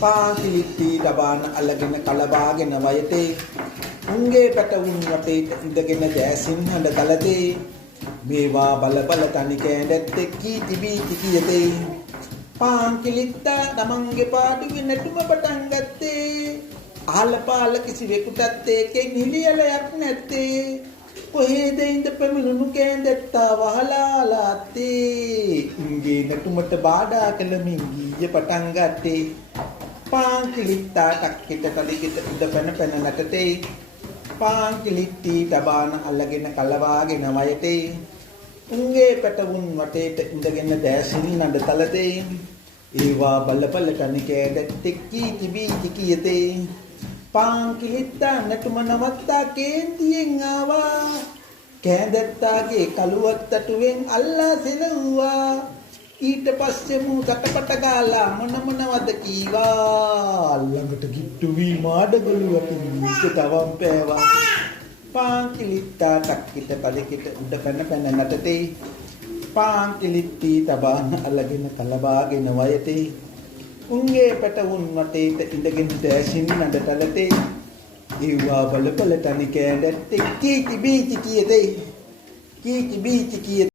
පාකිලිටි ඩබාන අල්ලගෙන කලබාගෙන වයතේ උංගේ පැටවුන් වටේට ඉඳගෙන දැසින් හඬ කලතේ මේවා බල බල තනි කෑඳැත්තේ කීටි බීටි කියතේ පාකිලිට්ටා තමන්ගේ පාඩුවේ නැටුම පටන් ගත්තේ අහල පාල කිසිවෙකුටත් ඒකේ නිලියලයක් නැත්තේ කොහේද ඉඳ පැමිණුණු කෑඳැත්තා වහලාලාත්තේ උංගේ නැටුමට බාධා කළමින් ගීය පටන් ගත්තේ පාකිලිට්ටා ටක්කිට තලිකිට උඩ පැන පැන නැටතේ පාකිලිට්ටි ඩබාන අල්ලගෙන කලවාගෙන වයතේ උංගේ පැටවුන් වටේට ඉඳගෙන දැසින් නඩ තලතේ ඒවා බල බල තනි කෑඳැත්තේ කීටි බීටි කියතේ පාකිලිට්ටා නැටුම නවත්තා කේන්තියෙන් ආවා කෑඳැත්තාගේ කළුවත් තටුවෙන් අල්ලා සෙලවුවා ඊට පස්සේ මූ තටපට ගාලා මොන මොනවද කීවා ළඟට ගිට්ටු වී මාඩගොළුවකින් ඊට තවම් පෑවා පාකිලිට්ටා ටක්කිට පලිකිට උඩ පැන පැන නටතේ පාකිලිට්ටි තබාන අල්ලගෙන කලබාගෙන වයතේ උංගේ පැටවුන් වටේට ඉඳගෙන දැසින් නඩ තලතේ ඒවා බල බල තනි කෑඳැත්තේ කීටි බීටි කියතේ කීටි බීටි කියතේ